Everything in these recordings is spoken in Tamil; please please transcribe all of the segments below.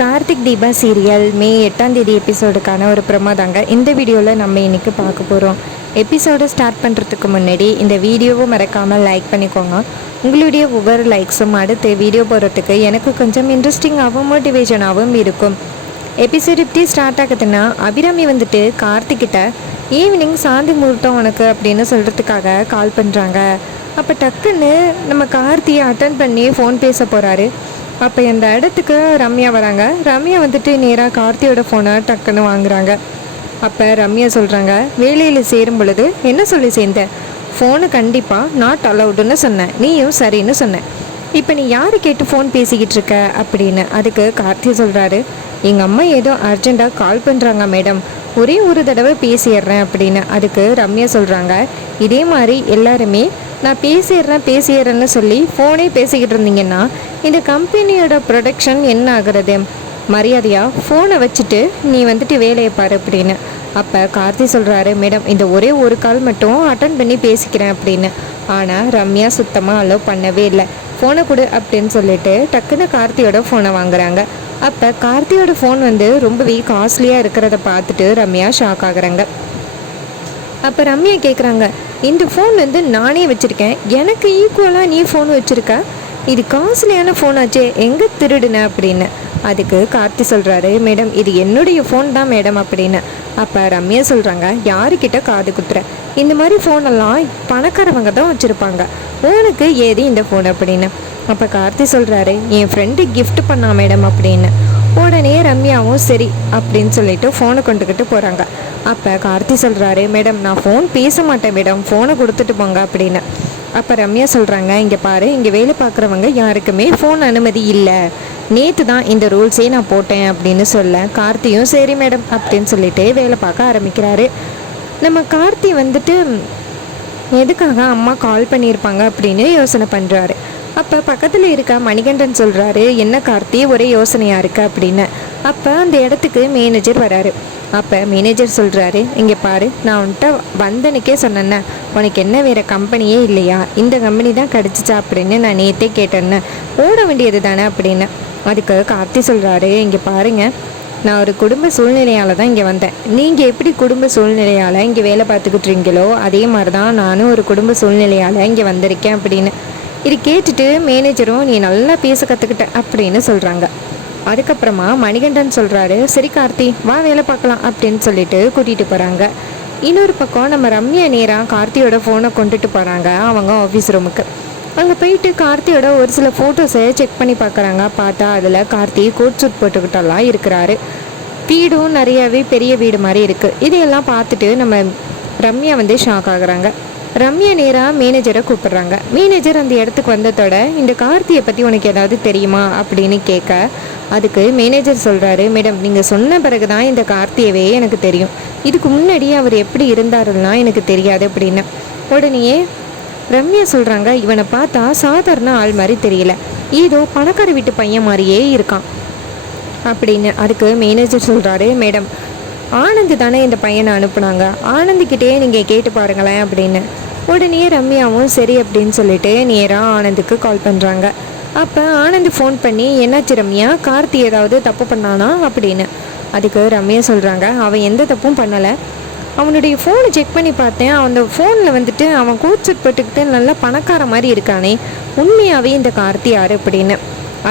கார்த்திக் தீபா சீரியல் மே 8ஆம் தேதி எபிசோடுக்கான ஒரு ப்ரோமோ தாங்க இந்த வீடியோவில் நம்ம இன்றைக்கி பார்க்க போகிறோம். எபிசோடு ஸ்டார்ட் பண்ணுறதுக்கு முன்னாடி இந்த வீடியோவும் மறக்காமல் லைக் பண்ணிக்கோங்க. உங்களுடைய ஒவ்வொரு லைக்ஸும் அடுத்து வீடியோ போடுறதுக்கு எனக்கு கொஞ்சம் இன்ட்ரெஸ்டிங்காகவும் மோட்டிவேஷனாகவும் இருக்கும். எபிசோடு எப்படி ஸ்டார்ட் ஆகுதுன்னா, அபிராமி வந்துட்டு கார்த்திக்கிட்ட ஈவினிங் சாந்தி முகூர்த்தம் உனக்கு அப்படின்னு சொல்கிறதுக்காக கால் பண்ணுறாங்க. அப்போ டக்குன்னு நம்ம கார்த்தியை அட்டன் பண்ணி ஃபோன் பேச போகிறாரு. அப்போ இந்த இடத்துக்கு ரம்யா வராங்க. ரம்யா வந்துட்டு நேராக கார்த்தியோட ஃபோனை டக்குன்னு வாங்குறாங்க. அப்போ ரம்யா சொல்கிறாங்க, வேலையில் சேரும் பொழுது என்ன சொல்லி சேர்ந்த, ஃபோனு கண்டிப்பாக நாட் அலவுடுன்னு சொன்னேன், நீயும் சரின்னு சொன்னேன், இப்போ நீ யார் கேட்டு ஃபோன் பேசிக்கிட்டு இருக்க அப்படின்னு. அதுக்கு கார்த்தி சொல்கிறாரு, எங்கள் அம்மா ஏதோ அர்ஜெண்ட்டாக கால் பண்ணுறாங்க மேடம், ஒரே ஒரு தடவை பேசிடுறேன் அப்படின்னு. அதுக்கு ரம்யா சொல்கிறாங்க, இதே மாதிரி எல்லாருமே நான் பேசிடுறேன்னு சொல்லி ஃபோனே பேசிக்கிட்டு இருந்தீங்கன்னா இந்த கம்பெனியோட ப்ரொடக்ஷன் என்ன ஆகுறது, மரியாதையாக ஃபோனை வச்சுட்டு நீ வந்துட்டு வேலையை பாரு அப்படின்னு. அப்போ கார்த்தி சொல்கிறாரு, மேடம் இந்த ஒரே ஒரு கால் மட்டும் அட்டன் பண்ணி பேசிக்கிறேன் அப்படின்னு. ஆனால் ரம்யா சுத்தமாக அலோவ் பண்ணவே இல்லை. ஃபோனை கொடு அப்படின்னு சொல்லிட்டு டக்குன்னு கார்த்தியோட ஃபோனை வாங்குறாங்க. அப்போ கார்த்தியோட ஃபோன் ரொம்பவே காஸ்ட்லியாக இருக்கிறத பார்த்துட்டு ரம்யா ஷாக் ஆகுறாங்க. அப்போ ரம்யா கேட்குறாங்க, இந்த ஃபோன் நானே வச்சுருக்கேன், எனக்கு ஈக்குவலாக நீ ஃபோன் வச்சுருக்க, இது காஸ்ட்லியான ஃபோன் ஆச்சே, எங்கே திருடுன அப்படின்னு. அதுக்கு கார்த்தி சொல்கிறாரு, மேடம் இது என்னுடைய ஃபோன் தான் மேடம் அப்படின்னு. அப்போ ரம்யா சொல்கிறாங்க, யாருக்கிட்ட காது குத்துற, இந்த மாதிரி ஃபோனெல்லாம் பணக்காரவங்க தான் வச்சுருப்பாங்க, உனக்கு ஏது இந்த ஃபோன் அப்படின்னு. அப்போ கார்த்தி சொல்கிறாரு, என் ஃப்ரெண்டு கிஃப்ட் பண்ணா மேடம் அப்படின்னு. உடனே ரம்யாவும் சரி அப்படின்னு சொல்லிட்டு ஃபோனை கொண்டுக்கிட்டு போகிறாங்க. அப்போ கார்த்தி சொல்கிறாரு, மேடம் நான் ஃபோன் பேச மாட்டேன் மேடம், ஃபோனை கொடுத்துட்டு போங்க அப்படின்னு. அப்போ ரம்யா சொல்கிறாங்க, இங்கே பாரு, இங்கே வேலை பார்க்குறவங்க யாருக்குமே ஃபோன் அனுமதி இல்லை, நேற்று தான் இந்த ரூல்ஸே நான் போட்டேன் அப்படின்னு சொல்ல கார்த்தியும் சரி மேடம் அப்படின்னு சொல்லிட்டு வேலை பார்க்க ஆரம்பிக்கிறாரு. நம்ம கார்த்தி எதுக்காக அம்மா கால் பண்ணியிருப்பாங்க அப்படின்னு யோசனை பண்ணுறாரு. அப்போ பக்கத்தில் இருக்க மணிகண்டன் சொல்கிறாரு, என்ன கார்த்தி ஒரே யோசனையாக இருக்கு அப்படின்னு. அப்போ அந்த இடத்துக்கு மேனேஜர் வராரு. அப்போ மேனேஜர் சொல்கிறாரு, இங்கே பாரு, நான் உன்கிட்ட வந்தனுக்கே சொன்னேன்னே, உனக்கு என்ன வேறு கம்பெனியே இல்லையா, இந்த கம்பெனி தான் கிடச்சிச்சா அப்படின்னு நான் நேற்றே கேட்டேன்னு, ஓட வேண்டியது தானே அப்படின்னு. அதுக்கு கார்த்தி சொல்கிறாரு, இங்கே பாருங்கள், நான் ஒரு குடும்ப சூழ்நிலையால் தான் இங்கே வந்தேன், நீங்கள் எப்படி குடும்ப சூழ்நிலையால் இங்கே வேலை பார்த்துக்கிட்டுறீங்களோ அதே மாதிரி தான் நானும் ஒரு குடும்ப சூழ்நிலையால் இங்கே வந்திருக்கேன் அப்படின்னு. இது கேட்டுட்டு மேனேஜரும் நீ நல்லா பேச கற்றுக்கிட்ட அப்படின்னு சொல்கிறாங்க. அதுக்கப்புறமா மணிகண்டன் சொல்கிறாரு, சரி கார்த்தி வா வேலை பார்க்கலாம் அப்படின்னு சொல்லிட்டு கூட்டிகிட்டு போகிறாங்க. இன்னொரு பக்கம் நம்ம ரம்யா நேராக கார்த்தியோட ஃபோனை கொண்டுட்டு போகிறாங்க அவங்க ஆஃபீஸ் ரூமுக்கு. அங்கே போயிட்டு கார்த்தியோட ஒரு சில ஃபோட்டோஸை செக் பண்ணி பார்க்குறாங்க. பார்த்தா அதில் கார்த்தி கோட் சூட் போட்டுக்கிட்டெல்லாம் இருக்கிறாரு. வீடும் நிறையாவே பெரிய வீடு மாதிரி இருக்குது. இதையெல்லாம் பார்த்துட்டு நம்ம ரம்யா ஷாக் ஆகுறாங்க. ரம்யா நேராக மேனேஜரை கூப்பிட்றாங்க. மேனேஜர் அந்த இடத்துக்கு வந்ததோட, இந்த கார்த்தியை பற்றி உனக்கு ஏதாவது தெரியுமா அப்படின்னு கேட்க, அதுக்கு மேனேஜர் சொல்கிறாரு, மேடம் நீங்கள் சொன்ன பிறகு தான் இந்த கார்த்தியவே எனக்கு தெரியும், இதுக்கு முன்னாடியே அவர் எப்படி இருந்தாருன்னா எனக்கு தெரியாது அப்படின்னு. உடனேயே ரம்யா சொல்கிறாங்க, இவனை பார்த்தா சாதாரண ஆள் மாதிரி தெரியல, ஏதோ பணக்கார வீட்டு பையன் மாதிரியே இருக்கான் அப்படின்னு. அதுக்கு மேனேஜர் சொல்கிறாரு, மேடம் ஆனந்த் தானே இந்த பையனை அனுப்புனாங்க, ஆனந்திக்கிட்டே நீங்கள் கேட்டு பாருங்களேன் அப்படின்னு. உடனே ரம்யாவும் சரி அப்படின்னு சொல்லிட்டு நேராக ஆனந்துக்கு கால் பண்ணுறாங்க. அப்போ ஆனந்த் ஃபோன் பண்ணி, என்னாச்சு ரம்யா, கார்த்தி ஏதாவது தப்பு பண்ணானா அப்படின்னு. அதுக்கு ரம்யா சொல்கிறாங்க, அவன் எந்த தப்பும் பண்ணலை, அவனுடைய ஃபோனை செக் பண்ணி பார்த்தேன், அந்த ஃபோனில் அவன் கூச்சட் போட்டுக்கிட்டு நல்லா பணக்கார மாதிரி இருக்கானே, உண்மையாகவே இந்த கார்த்தி யார் அப்படின்னு.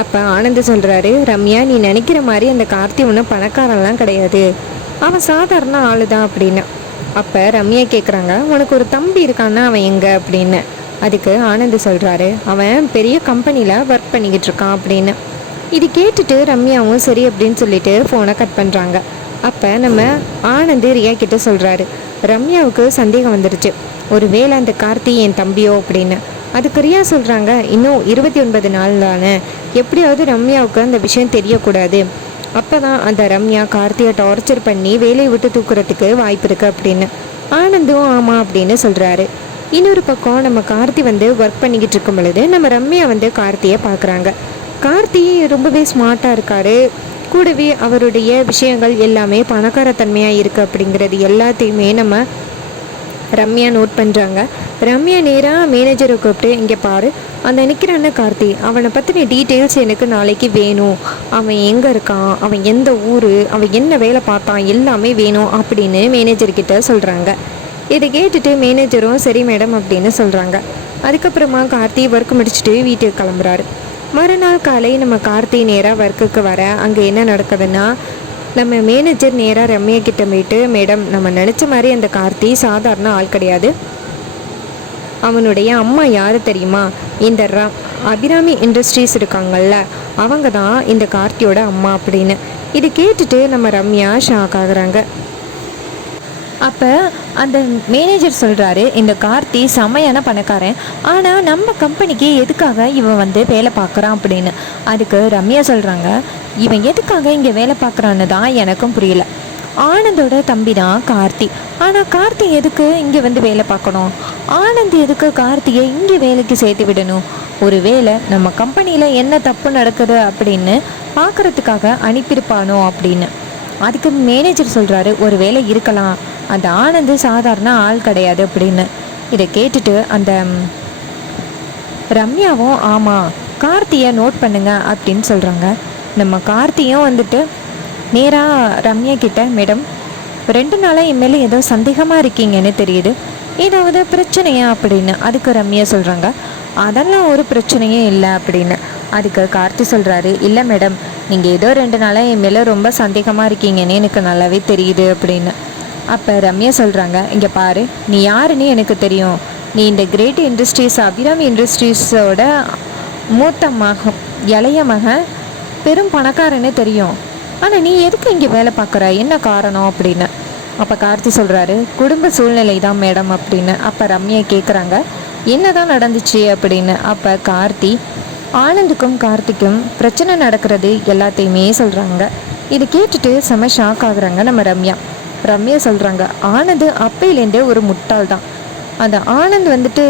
அப்போ ஆனந்த் சொல்கிறாரு, ரம்யா நீ நினைக்கிற மாதிரி அந்த கார்த்தி ஒன்றும் பணக்காரன்லாம் கிடையாது, அவன் சாதாரண ஆளு தான் அப்படின்னு. அப்போ ரம்யா கேட்குறாங்க, உனக்கு ஒரு தம்பி இருக்கான்னா அவன் எங்கே அப்படின்னு. அதுக்கு ஆனந்த் சொல்கிறாரு, அவன் பெரிய கம்பெனியில் ஒர்க் பண்ணிக்கிட்டு இருக்கான் அப்படின்னு. இது கேட்டுட்டு ரம்யாவும் சரி அப்படின்னு சொல்லிட்டு ஃபோனை கட் பண்ணுறாங்க. அப்போ நம்ம ஆனந்த் ரியா கிட்ட சொல்கிறாரு, ரம்யாவுக்கு சந்தேகம் வந்துடுச்சு, ஒரு வேளை அந்த கார்த்தி என் தம்பியோ அப்படின்னு. அதுக்கு ரியா சொல்கிறாங்க, இன்னும் 29 நாள் தானே, எப்படியாவது ரம்யாவுக்கு அந்த விஷயம் தெரியக்கூடாது, அப்போ தான் அந்த ரம்யா கார்த்தியை டார்ச்சர் பண்ணி வேலையை விட்டு தூக்குறதுக்கு வாய்ப்பு இருக்குது அப்படின்னு. ஆனந்தும் ஆமாம் அப்படின்னு சொல்கிறாரு. இன்னொரு பக்கம் நம்ம கார்த்தி ஒர்க் பண்ணிக்கிட்டு இருக்கும் பொழுது நம்ம ரம்யா கார்த்தியை பார்க்குறாங்க. கார்த்தி ரொம்பவே ஸ்மார்ட்டாக இருக்கார், கூடவே அவருடைய விஷயங்கள் எல்லாமே பணக்காரத்தன்மையாக இருக்குது அப்படிங்கிறது எல்லாத்தையுமே நம்ம ரம்யா நோட் பண்ணுறாங்க. ரம்யா நேராக மேனேஜரை கூப்பிட்டு, இங்கே பாரு, அந்த நிற்கிறான கார்த்தி, அவனை பற்றின டீட்டெயில்ஸ் எனக்கு நாளைக்கு வேணும். அவன் எங்கே இருக்கான், அவன் எந்த ஊர், அவன் என்ன வேலை பார்த்தான், எல்லாமே வேணும் அப்படின்னு மேனேஜர்கிட்ட சொல்கிறாங்க. இதை கேட்டுட்டு மேனேஜரும் சரி மேடம் அப்படின்னு சொல்கிறாங்க. அதுக்கப்புறமா கார்த்தி ஒர்க் முடிச்சுட்டு வீட்டுக்கு கிளம்புறாரு. மறுநாள் காலை நம்ம கார்த்தி நேராக ஒர்க்குக்கு வர அங்கே என்ன நடக்குதுன்னா, நம்ம மேனேஜர் நேராக ரம்யா கிட்ட போயிட்டு, மேடம், நம்ம நினச்ச மாதிரி அந்த கார்த்தி சாதாரண ஆள் கிடையாது. அவனுடைய அம்மா யார் தெரியுமா? இந்த அபிராமி இண்டஸ்ட்ரீஸ் இருக்காங்கல்ல, அவங்க தான் இந்த கார்த்தியோட அம்மா அப்படின்னு. இது கேட்டுட்டு நம்ம ரம்யா ஷாக் ஆகுறாங்க. அப்போ அந்த மேனேஜர் சொல்கிறாரு, இந்த கார்த்தி செமையான பணக்காரன், ஆனால் நம்ம கம்பெனிக்கு எதுக்காக இவன் வந்து வேலை பார்க்குறான் அப்படின்னு. அதுக்கு ரம்யா சொல்கிறாங்க, இவன் எதுக்காக இங்கே வேலை பார்க்குறான்னு தான் எனக்கும் புரியல. ஆனந்தோட தம்பி தான் கார்த்தி, ஆனால் கார்த்தி எதுக்கு இங்கே வந்து வேலை பார்க்கணும்? ஆனந்த் எதுக்கு கார்த்தியை இங்கே வேலைக்கு சேர்த்து விடணும்? ஒரு வேளை நம்ம கம்பெனியில் என்ன தப்பு நடக்குது அப்படின்னு பார்க்குறதுக்காக அனுப்பியிருப்பானோ அப்படின்னு. அதுக்கு மேனேஜர் சொல்கிறாரு, ஒரு வேளை இருக்கலாம், அந்த ஆனந்து சாதாரண ஆள் கிடையாது அப்படின்னு. இதை கேட்டுட்டு அந்த ரம்யாவும், ஆமாம், கார்த்தியை நோட் பண்ணுங்க அப்படின்னு சொல்கிறாங்க. நம்ம கார்த்தியும் வந்துட்டு நேராக ரம்யா கிட்ட, மேடம், 2 நாளாக என் மேலே ஏதோ சந்தேகமாக இருக்கீங்கன்னு தெரியுது, ஏதாவது பிரச்சனையா அப்படின்னு. அதுக்கு ரம்யா சொல்கிறாங்க, அதெல்லாம் ஒரு பிரச்சனையே இல்லை அப்படின்னு. அதுக்கு கார்த்தி சொல்கிறாரு, இல்லை மேடம், நீங்கள் ஏதோ 2 நாளாக என் மேலே ரொம்ப சந்தேகமாக இருக்கீங்கன்னு எனக்கு நல்லாவே தெரியுது அப்படின்னு. அப்போ ரம்யா சொல்கிறாங்க, இங்கே பாரு, நீ யாருன்னு எனக்கு தெரியும். நீ இந்த கிரேட் இண்டஸ்ட்ரீஸ், அபிராமி இண்டஸ்ட்ரீஸோட மூத்த மகன், இளைய மகன், பெரும் பணக்காரன்னு தெரியும். ஆனால் நீ எதுக்கு இங்கே வேலை பார்க்குற, என்ன காரணம் அப்படின்னு. அப்போ கார்த்தி சொல்கிறாரு, குடும்ப சூழ்நிலை தான் மேடம் அப்படின்னு. அப்போ ரம்யா கேட்குறாங்க, என்ன தான் நடந்துச்சு அப்படின்னு. அப்போ கார்த்தி ஆனந்துக்கும் கார்த்திக்கும் பிரச்சனை நடக்கிறது எல்லாத்தையுமே சொல்கிறாங்க. இது கேட்டுட்டு செம ஷாக் ஆகுறாங்க நம்ம ரம்யா. ரம்யா சொல்கிறாங்க, ஆனந்த் அப்பையிலேருந்தே ஒரு முட்டாள் தான். அந்த ஆனந்த் வந்துட்டு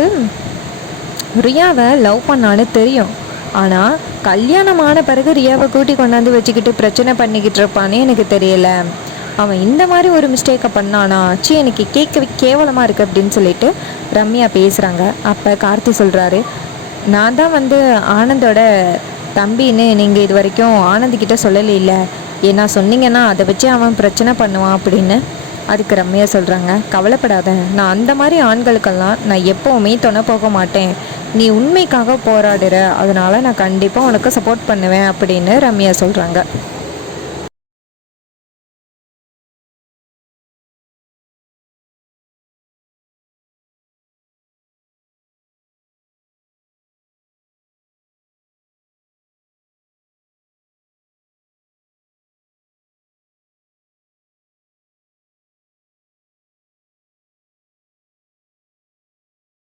ரியாவை லவ் பண்ணான்னு தெரியும், ஆனால் கல்யாணமான பிறகு ரியாவை கூட்டி கொண்டாந்து வச்சுக்கிட்டு பிரச்சனை பண்ணிக்கிட்டு இருப்பானே எனக்கு தெரியல. அவன் இந்த மாதிரி ஒரு மிஸ்டேக்கை பண்ணானா, எனக்கு கேட்கவே கேவலமாக இருக்குது அப்படின்னு சொல்லிட்டு ரம்யா பேசுகிறாங்க. அப்போ கார்த்தி சொல்கிறாரு, நான் தான் வந்து ஆனந்தோட தம்பின்னு நீங்கள் இது வரைக்கும் ஆனந்திக்கிட்ட சொல்லலை இல்லை, ஏன்னா சொன்னீங்கன்னா அதை வச்சு அவன் பிரச்சனை பண்ணுவான் அப்படின்னு. அதுக்கு ரம்யா சொல்கிறாங்க, கவலைப்படாத, நான் அந்த மாதிரி ஆண்களுக்கெல்லாம் நான் எப்போவுமே துணை போக மாட்டேன். நீ உண்மைக்காக போராடுற, அதனால் நான் கண்டிப்பாக உனக்கு சப்போர்ட் பண்ணுவேன் அப்படின்னு ரம்யா சொல்கிறாங்க.